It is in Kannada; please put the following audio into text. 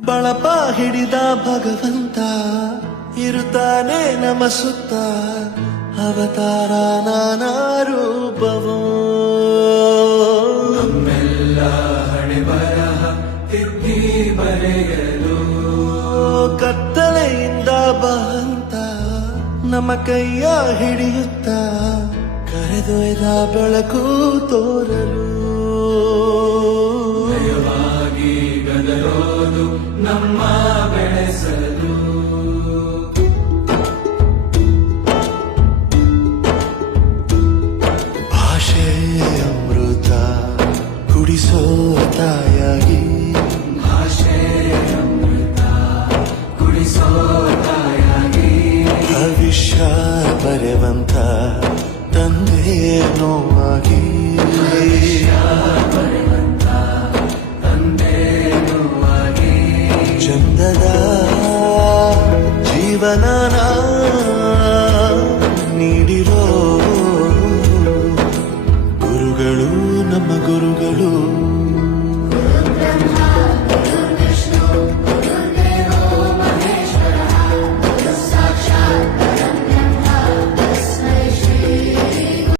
ಬಳಪ ಹಿಡಿದ ಭಗವಂತ ಇರುತ್ತಾನೆ ನಮ ಸುತ್ತ ಅವತಾರ ನಾನಾ ರೂಪವೋ ನಮ್ಮೆಲ್ಲ ಹಣೆ ಬರಹ ತಿದ್ದಿ ಬರೆಯಲು ಕತ್ತಲೆಯಿಂದ ಬಹಂತ ನಮ್ಮ ಕೈಯ ಹಿಡಿಯುತ್ತ ಕರೆದೊಯ್ದ ಬೆಳಕು ತೋರಲು ಭಯವಾಗಿ ಗದರೋದು ನಮ್ಮ ಬೆಳೆಸಲು ಭಾಷೆ ಅಮೃತ ಕುಡಿಸೋ ತಾಯಾಗಿ ಭಾಷೆ ಅಮೃತ ಕುಡಿಸೋ ತಾಯಾಗಿ ಭವಿಷ್ಯ ಬರೆವಂತ ತಂದೆ ನೋವಾಗಿ ಬರೆವಂತ ತಂದೆ ನೋವಾಗಿ ಚಂದದ ಜೀವನನ ನೀಡಿರೋ ಗುರುಗಳು ನಮ್ಮ ಗುರುಗಳು